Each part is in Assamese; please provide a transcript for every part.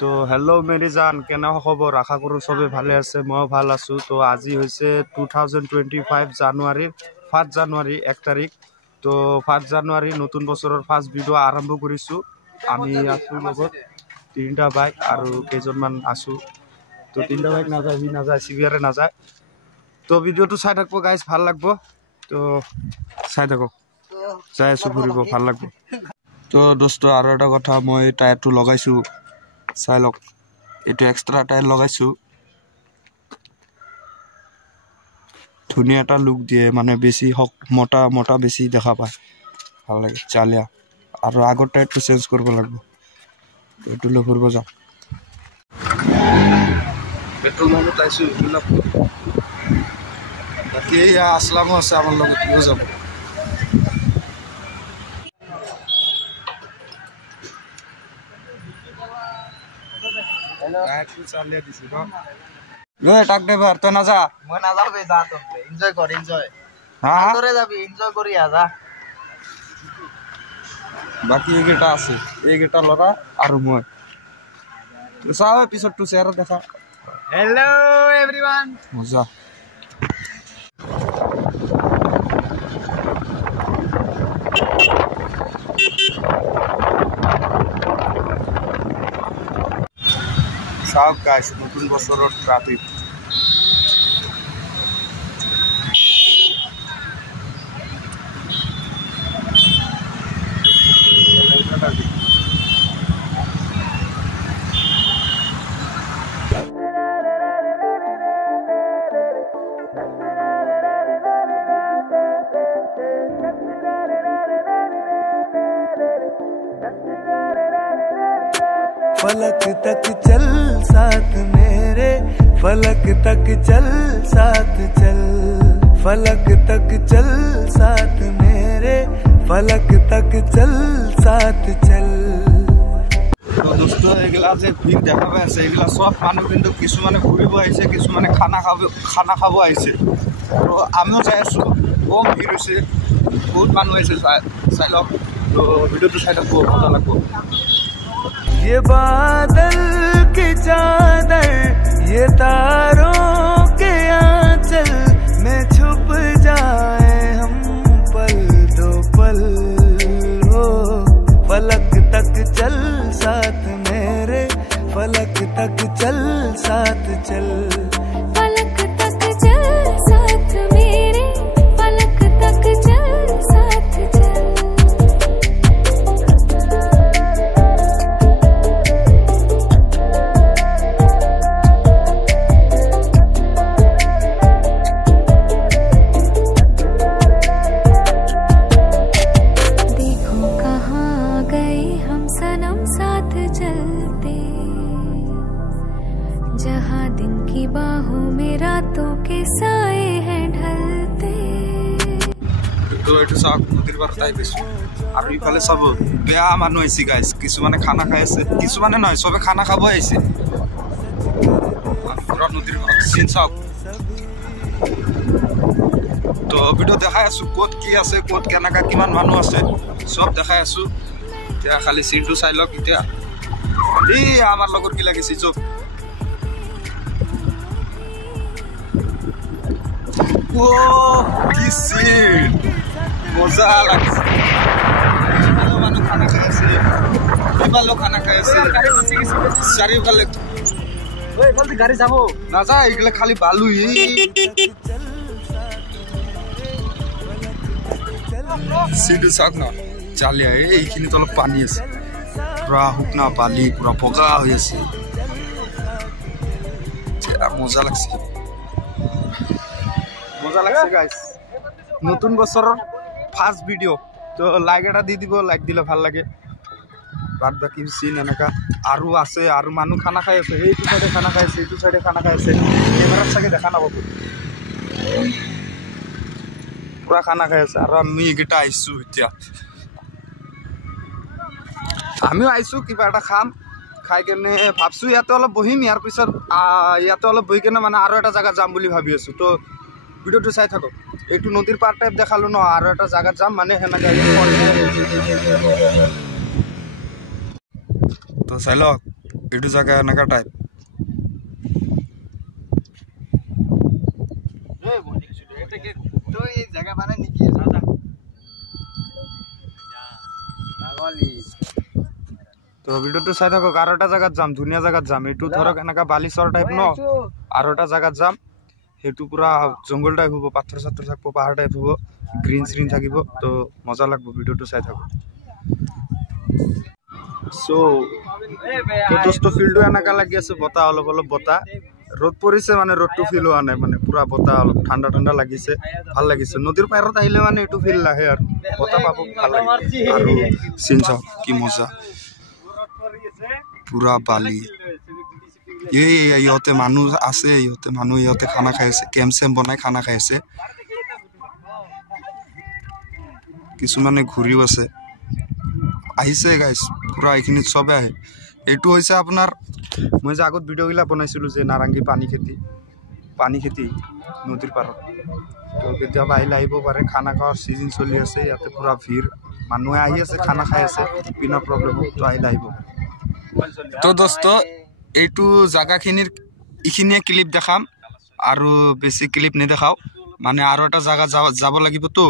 তো হেল্ল' মেৰি জান, কেনে খবৰ? আশা কৰোঁ চবে ভালে আছে, ময়ো ভাল আছোঁ। তো আজি হৈছে 2025 জানুৱাৰীৰ 5 জানুৱাৰী 1 তাৰিখ। তো 5 জানুৱাৰী নতুন বছৰৰ ফাৰ্ষ্ট ভিডিঅ' আৰম্ভ কৰিছোঁ। আমি আছোঁ লগত 3টা বাইক আৰু কেইজনমান আছোঁ। তো 3টা বাইক নাযায়, সি নাযায়, চিবিয়াৰে নাযায়। তো ভিডিঅ'টো চাই থাকব গাইজ, ভাল লাগব। তো চাই থাকক, যাই আছোঁ ফুৰিব, ভাল লাগব। তো দোস্ত আৰু এটা কথা, মই টায়াৰটো লগাইছোঁ, চাই লওক। এইটো এক্সট্ৰা টায়াৰ লগাইছোঁ, ধুনীয়া এটা লুক দিয়ে, মানে বেছি হক মোটা মোটা বেছি দেখা পায়, ভাল লাগে চালিয়া। আৰু আগৰ টায়াৰটো চেঞ্জ কৰিব লাগিব। এইটো লৈ ফুৰিব যাম। পেট্ৰল পাম্পত পাইছোঁ এইবিলাক। বাকী এয়া আসলামো আছে আমাৰ লগত, লৈ যাব। টাক ড্ৰাইভাৰ তো না যা, মই নাযাওঁ বে, যা তহঁতে এনজয় কৰ, এনজয় হ্যাঁ ভালদৰে যাবি, এনজয় কৰি আহ, যা। বাকি এইকেইটা আছে, এইকেইটা ল'ৰা আৰু মই। চাওঁ পিছতটো চেয়াৰত দেখা। Hello' everyone. মজা। চাওক গাইছ, নতুন বছৰৰ ট্ৰাফিক। फलक तक चल साथ मेरे, फलक तक चल साथ चल, फलक तक चल साथ मेरे, फलक तक चल साथ चल। তো দোস্ত এইগিলা যে ভিড় দেখা পাই আছে, এইগিলা সব মানুহ কিন্তু কিছুমানে ঘূৰিব আহিছে, কিছুমানে খানা খাব আহিছে। তো আমিও যাই আছোঁ, কম ভিড় হৈছে, বহুত মানুহ আহিছে, চাই লওক। তো ভিডিঅ'টো চাই থাকব, মজা লাগব। ये बादल की चादर, ये तारों के आंचल में छुप जाए हम पल दो पल, हो फलक तक चल साथ मेरे, फलक तक चल साथ चल, फलक तक चल साथ मेरे, फलक तक चल साथ चल। देखो कहाँ गए हम सनम साथ चलते, जहाँ दिन की बाहों में रातों के साए हैं ढलते। তো এইটো চাওক, নদীৰ পাৰত আহি পাইছোঁ। আৰু ইফালে চাব, বেয়া মানুহ আহিছে গাইছ। কিছুমানে খানা খাই আছে, কিছুমানে নহয়, চবে খানা খাব আহিছে। নদীৰ পাৰত চিন চাওক। তো ভিডিঅ' দেখাই আছোঁ, ক'ত কি আছে, ক'ত কেনেকা কিমান মানুহ আছে, চব দেখাই আছোঁ। এতিয়া খালি চিনটো চাই লওক। এতিয়া এই আমাৰ লগত কি লাগিছে, চব কি চিন, মজা লাগিছে। মানুহ খানা খাই আছে, এইফালেও খানা খাই আছে, চাৰিওফালে গাড়ী যাব নাযায়, এইগিলা খালি বালু। চিনটো চাওক ন, চালিয়া। এইখিনিত অলপ পানী আছে, পুৰা শুকনা বালি, পুৰা বগা হৈ আছে, মজা লাগছে, মজা লাগছে গাইছ। নতুন বছৰৰ ফাৰ্ষ্ট ভিডিঅ'। তো লাইক এটা দি দিব, লাইক দিলে ভাল লাগে। বাদ বাকী চিন এনেকা আৰু আছে, আৰু মানুহ খানা খাই আছে। এইটো চাইডে খানা খাই আছে, এইটো চাইডে খানা খাই আছে। কেমেৰাত চাগে দেখা নাপাব, পুৰা খানা খাই আছে। আৰু আমি এইকেইটা আহিছোঁ, এতিয়া আমিও আহিছোঁ কিবা এটা খাম। খাই কেনে ভাবছোঁ ইয়াতে অলপ বহিম, ইয়াৰ পিছত ইয়াতে অলপ বহি কেনে মানে আৰু এটা জেগাত যাম বুলি ভাবি আছোঁ। তো ভিডিঅ'টো চাই থাকক। এইটো নদীৰ পাৰ টাইপ দেখালোঁ ন, আৰু এটা জেগাত যাম, মানে সেনেকৈ। তো চাই লওক, এইটো জায়গা এনেকা টাইপ তুই জায়গা মানে নেকি দাদা তো ভিডিওটো চাই থাকক আৰু এটা জায়গাত যাম ধুনীয়া জায়গাত যাম এইটো ধৰক এনেকা বালিচৰ টাইপ ন আৰু এটা জায়গাত যাম সেইটো পুরা জঙ্গল টাইপ হবো পাথর সাথর থাকবো পাহাড় টাইপ হবো গ্রিন স্ক্রিন থাকিব তো মজা লাগবো ভিডিওটো চাই থাকো সো তো দোস্ত ফিল্ডটো এনেকা লাগি আছে বতাহ অলপ অলপ বতাহ রোদ পৰিছে মানে ৰোদটো ফিল হোৱা নাই মানে পুৰা বতাহ অলপ ঠান্ডা ঠান্ডা লাগিছে ভাল লাগিছে নদীৰ পাৰত আহিলে মানে এটো ফিল লাহে আৰু বতাহ পাব ভাল লাগে আৰু সিন চাওক কি মজা পুরা বালি ইহঁতে মানুহ আছে ইহঁতে খানা খাই আছে কেম্প চেম্প বনাই খানা খাই আছে কিছুমানে ঘূৰিও আছে আহিছে গাইস পুৰা এইখিনিত সবে আহে এইটো হৈছে আপোনাৰ মই যে আগত ভিডিওগিলা বনাইছিলো যে নাৰাংগী পানী খেতি নদীৰ পাৰত তো কেতিয়াবা আহিলে আহিব পাৰে খানা খোৱাৰ সিজন চলি আছে ইয়াতে পুৰা ভিৰ মানুহে আহি আছে খানা খাই আছে বিনা প্ৰব্লেম তো আহিলে আহিব তো দোস্ত এইটো জায়গাখিনিৰ ইখিনিয়ে ক্লিপ দেখাম আৰু বেছি ক্লিপ নেদেখাও মানে আৰু এটা জায়গা যাব লাগিব তো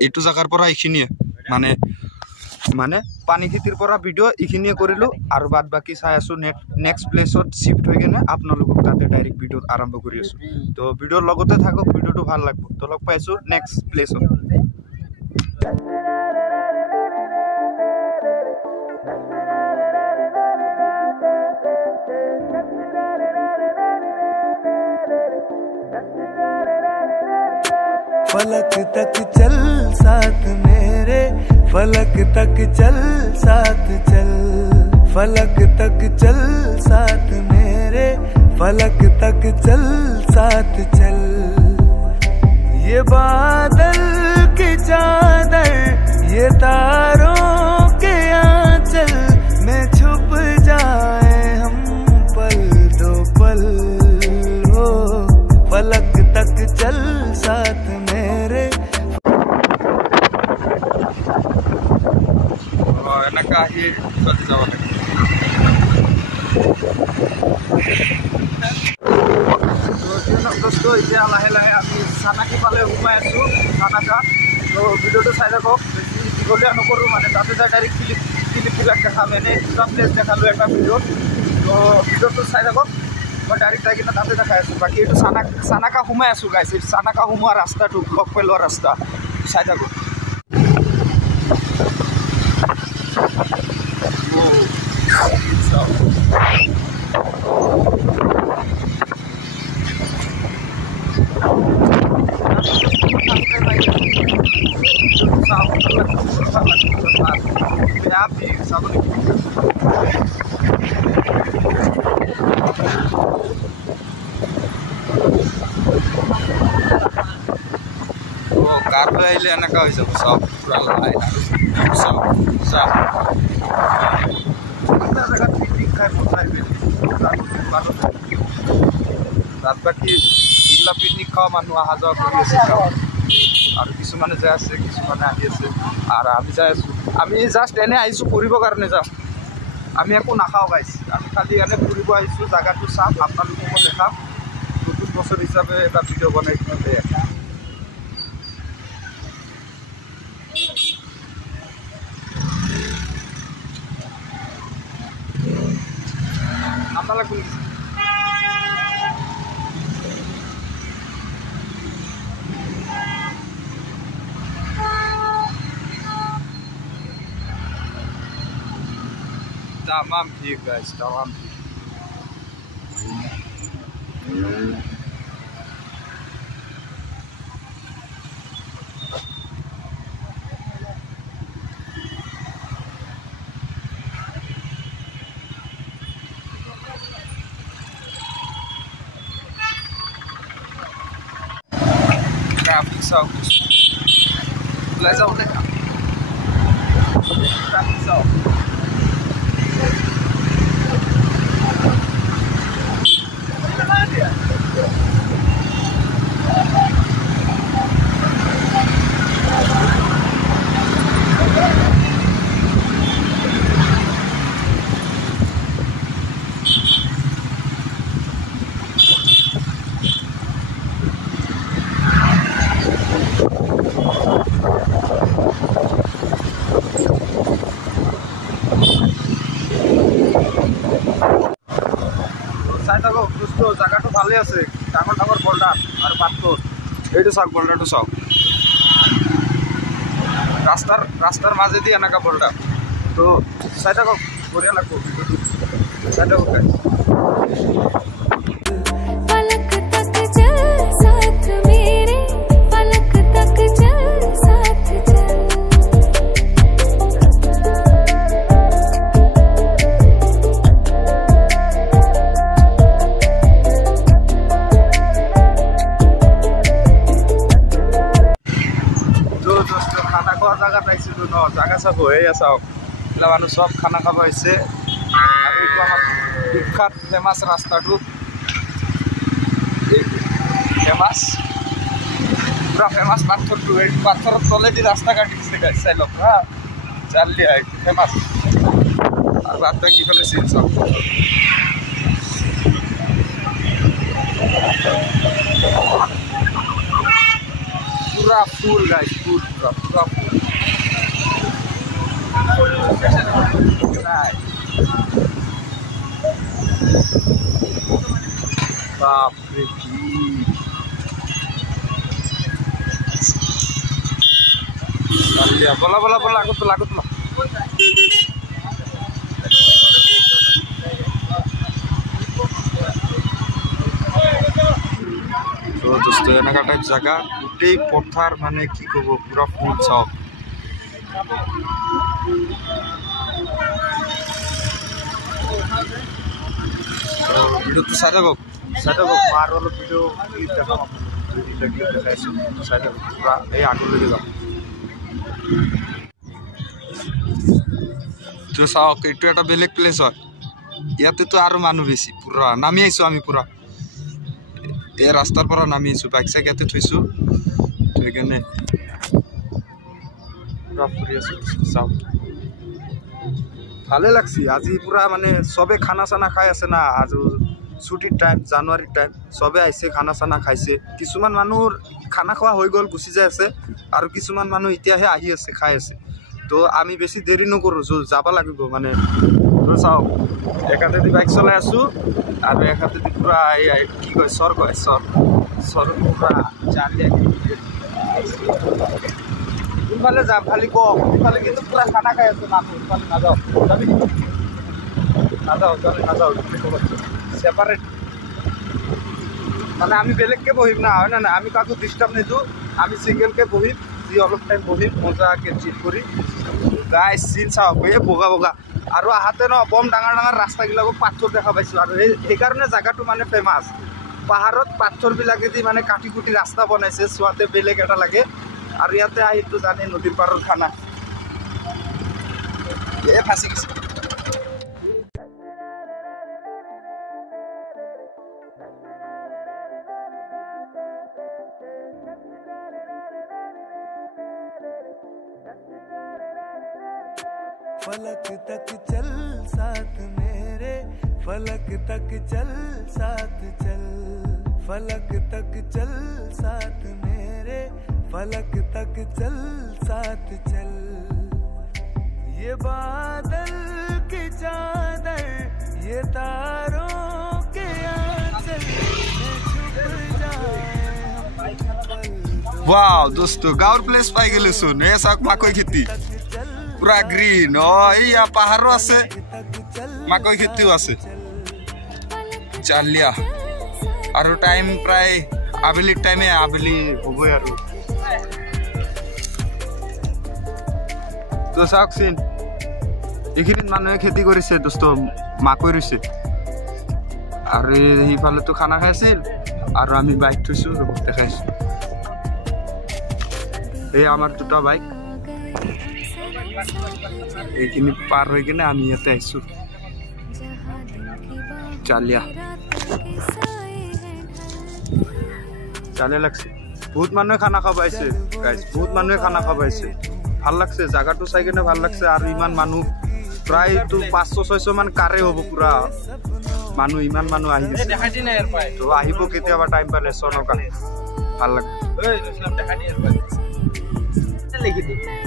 এইটো জায়গাৰ পৰা ইখিনিয়ে মানে পানী খেতিৰ পৰা ভিডিও ইখিনিয়ে কৰিলো আৰু বাদ বাকি চাই আছো নেক্সট প্লেছত শিফট হৈ গেনে আপোনালোকক তাতে ডাইৰেক্ট ভিডিও আৰম্ভ কৰি আছো তো ভিডিওৰ লগতে থাকক ভিডিওটো ভাল লাগিব তো লগ পাইছো নেক্সট প্লেছত फलक तक चल साथ मेरे फलक तक चल साथ चल फलक तक चल साथ मेरे फलक तक चल साथ चल ये बादल की चादर ये तारों के आंचल में छुप जाए हम पल दो पल हो फलक तक चल साथ मेरे এনেকা আহি চলি যাব লাগে তো এতিয়া লাহে লাহে আমি চানাকি পালে সোমাই আছো চানাকা তো ভিডিওটো চাই থাকক বেছি দীঘলীয়া নকৰোঁ মানে তাতে যাই ডাইৰেক্ট ক্লিপবিলাক দেখাম এনেই দুটা প্লেচ দেখালোঁ এটা ভিডিঅ'ত তো ভিডিঅ'টো চাই থাকক মই ডাইৰেক্ট যাই কিনে তাতে দেখাই আছোঁ বাকী এইটো চানাকা সোমাই আছোঁ গাইছে চানাকা সোমোৱা ৰাস্তাটো খক পেলোৱা ৰাস্তা চাই থাকক कार पे आइले এনেকা হৈ যাব সব পুরা লাইন সব জায়গা পিকনিক খাই পড়াইবে রাত বাকি ইলা পিকনিক খাওয়া মানুহ আহা যাওয়া কৰি আছে আৰু কিছুমানে যাই আছে কিছুমানে আহি আছে আৰু আমি যাই আছো আমি জাস্ট এনে আহিছো ফুৰিবৰ কাৰণে যাম আমি একো নাখাওঁ গাইছ আমি খালি এনে ফুৰিব আহিছো জায়গাটো চাম আপোনালোকক দেখাম নতুন বছৰ হিচাপে এটা ভিডিঅ' বনাই কিনে আপনারা কোন tamam ठीक guys tamam traffic south let's out there traffic south ভালে আছে ডাঙৰ ডাঙৰ বল্ডাৰ আৰু পাথৰ এইটো চাওক বল্ডাৰটো চাওক ৰাস্তাৰ মাজেদি এনেকা বল্ডাৰ তো চাই থাকক বঢ়িয়া লাগব ভিডিঅ'টো চাই থাকক पलक तक चल साथ मेरे पलक तक चल साथ चल তো দোস্ত খানা খোৱা জায়গাত আহিছিলোঁ ন জাগা চাব এয়া চাওক এইবিলাক মানুহ চব খানা খাব আহিছে আৰু এইটো আমাৰ বিখ্যাত ফেমাছ ৰাস্তাটো ফেমাছ পুৰা ফেমাছ পাথৰটো এই পাথৰৰ তলেদি ৰাস্তা কাটি দিছে গাইছ চাই লওক হা চাল দিয়া এইটো ফেমাছ আৰু ৰাস্তা কি ফালে চিন চাওক পুৰা ফুল গাইছ ফুল পুৰা ফুল বাপরে কি বলা বলা বলা আগত না তো দোস্ত এনেকা টাইপ জায়গা গোটেই পথার মানে কি কব পুরা ফুল সব ভিডিওটো চাই থাকক মাৰ অলপ ভিডিঅ' ক্লিপ দেখাম দুইটা ক্লিপ দেখাইছোঁ চাই থাকক পুৰা এই আগলৈকে যাম তো চাওক এইটো এটা বেলেগ প্লেচ হয় ইয়াতেতো আৰু মানুহ বেছি পুৰা নামি আহিছোঁ আমি পুৰা এই ৰাস্তাৰ পৰা নামি আহিছোঁ বাইক চাইক ইয়াতে থৈছোঁ সেইকাৰণে পুৰা ফুৰি আছোঁ চাওক ভালে লাগছে আজি পুৰা মানে চবে খানা চানা খাই আছে না আৰু ছুটিৰ টাইম জানুৱাৰীৰ টাইম চবে আহিছে খানা চানা খাইছে কিছুমান মানুহৰ খানা খোৱা হৈ গ'ল গুচি যাই আছে আৰু কিছুমান মানুহ এতিয়াহে আহি আছে খাই আছে তো আমি বেছি দেৰি নকৰোঁ যাব লাগিব মানে তো চাওক একাতেদি বাইক চলাই আছোঁ আৰু একাতেদি পুৰা এই কি কয় চৰ পুৰা চালি কোনফালে যাম খালি কওক ইফালে কিন্তু পুৰা খানা খাই আছে মানুহ ইফালে নাযাওঁ যাবি নাযাওঁ সেপারেট মানে আমি বেলেগকে বহিম না হয় না আমি কাকো ডিস্টার্ব নিদিওঁ আমি সিঙ্গেলকে বহিম যি অলপ টাইম বহিম মজাকে চিট কৰি গাইছ চিন চাওক এই বগা বগা আৰু আহাতে ন বম ডাঙৰ ডাঙৰ ৰাস্তাবিলাকত পাথৰ দেখা পাইছোঁ আৰু সেইকাৰণে জেগাটো মানে ফেমাছ পাহাৰত পাথৰবিলাকেদি মানে কাটি কুটি ৰাস্তা বনাইছে চোৱাতে বেলেগ এটা লাগে আৰু ইয়াতে আহিতো জানে নদীৰ পাৰৰ খানা এই ফাঁচি গৈছে फलक तक चल साथ मेरे फलक तक चल साथ चल फलक तक चल साथ मेरे फलक तक चल साथ चल ये बादल की चादर ये तारों के आंचल में छुप जाए वाव दोस्तो गाँवर प्लेस पाई गेले सुन ए चाওক মাকৈ খেতি পুৰা গ্ৰীণ এইয়া পাহাৰো আছে মাকৈ খেতিও আছে চালিয়া আৰু টাইম প্ৰায় আবেলি টাইমে আবেলি হ'বই আৰু তো চাওকচোন এইখিনিত মানুহে খেতি কৰিছে দোস্ত মাকৈ ৰুইছে আৰু সেইফালেতো খানা খাই আছিল আৰু আমি বাইক থৈছোঁ দেখাইছোঁ এই আমাৰ দুটা বাইক এইখিনি পাৰ হৈ কিনে আমি ইয়াতে আহিছোঁ চালিয়া লাগছে বহুত মানুহে খানা খাব আহিছে গাইজ বহুত মানুহে খানা খাব আহিছে ভাল লাগছে জাগাটো চাই কিনে ভাল লাগছে আৰু ইমান মানুহ প্ৰায়তো 500-600 মান কাৰে হ'ব পুৰা মানুহ ইমান মানুহ আহি গৈছে তো আহিব কেতিয়াবা টাইম পালে চনকা ভাল লাগে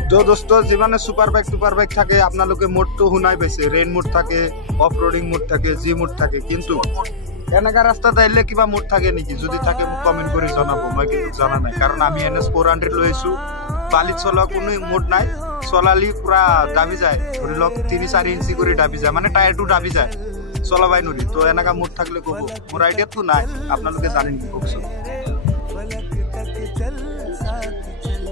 তো দোস্ত যিমানে সুপার বাইক থাকে আপোনালোকে মোডটো শুনাই পাইছে রেইন মোড থাকে অফ রোডিং মোড থাকে জি মোড থাকে কিন্তু এনেকা ৰাস্তাত আহিলে কিবা মুড থাকে নেকি? যদি থাকে মোক কমেণ্ট কৰি জনাব, মই কিন্তু জনা নাই। কাৰণ আমি NS 400 লৈ আহিছোঁ, বালিত চলোৱা কোনো মুড নাই। চলালি পুৰা দাবি যায়, ধৰি লওক 3-4 ইঞ্চি কৰি দাবি যায়, মানে টায়াৰটো দাবি যায়, চলাবাই নোৱাৰি। তো এনেকা মুড থাকিলে ক'ব, মোৰ আইডিয়াটো নাই, আপোনালোকে জানে নেকি কওকচোন? फलक तक चल साथ चल,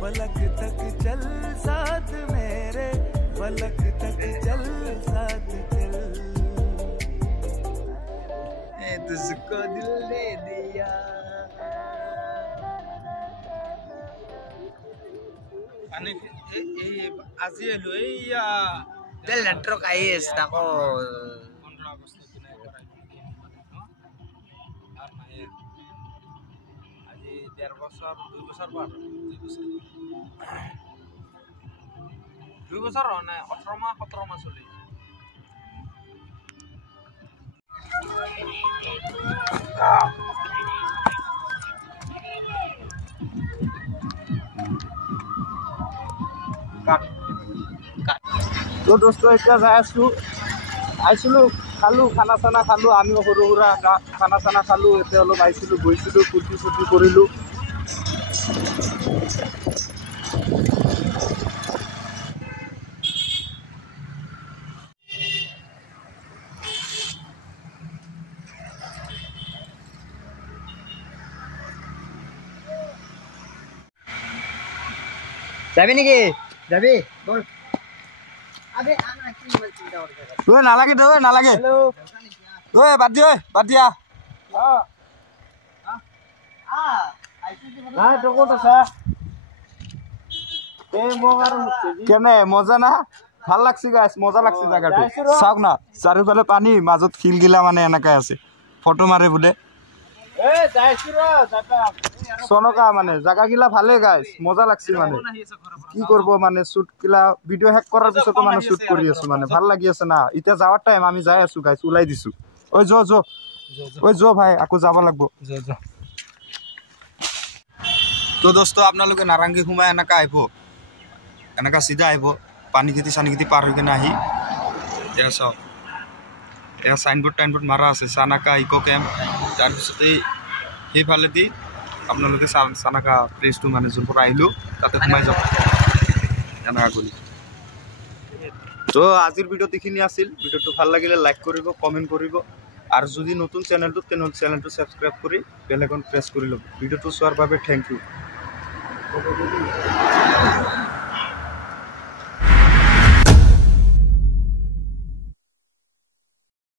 फलक तक चल साथ मेरे, फलक तक चल साथ चल। तुझको दिल दे दिया আজি আহিলো এইয়া del netro kais tako 15 August দিনা এবাৰ আজি 1.5 বছৰ 2 বছৰ পাৰ 2 বছৰ নাই 18 মাহ 17 মাহ চলি তো দোস্ত এতিয়া যাই আছো আইছিলো খালো খানা চানা খালো আমিও সৰু সুৰা খানা চানা খালো এতিয়া অলপ আইছিলো গৈছিলো ফূৰ্তি ফূৰ্তি কৰিলো যাবি নেকি যাবি বল আবে আনা কি বল চিন্তা করছ ওই নালাগে দে ওই নালাগে হ্যালো ওই বাদ দিয়া না তো কোন আছে এ মোগার কেনে মজা না ভাল লাগছে গাইস মজা লাগছে জায়গাটো চাওক না চাৰিওফালে পানী মাজত খিল গিলা মানে এনেকাই আছে ফটো মাৰে বুলে এ যাইছি ৰ দাদা সনকা মানে জায়গা গিলা ভালে গাইস মজা লাগছে মানে কি করব মানে শুট গিলা ভিডিও হ্যাক করার পিছতো মানে শুট কৰি আছো মানে ভাল লাগি আছে না ইটা যাওয়ার টাইম আমি যাই আছো গাইস উলাই দিছো ওই জো ভাই আকো যাব লাগবো তো দোস্ত আপোনালোকে নাৰাংগী ঘুমাই এনেকা আহিব এনেকা সিধা আহিব পানী খেতি পাৰ হৈ কিনে আহি এয়া চাওক এয়া সাইনবোৰ্ড মাৰা আছে চানাকা ইকো কেম্প তাৰপিছতে সেইফালে দি আপোনালোকে চানাকা প্লেচটো মানে যোনপৰা আহিলো তাতে সোমাই যাব এনেকা কৰি তো আজিৰ ভিডিঅ'ত এইখিনি আছিল ভিডিঅ'টো ভাল লাগিলে লাইক কৰিব কমেণ্ট কৰিব আৰু যদি নতুন চেনেলটো সাবস্ক্ৰাইব কৰি বেল আইকন প্ৰেছ কৰি ল'ব ভিডিঅ'টো চোৱাৰ বাবে থেংক ইউ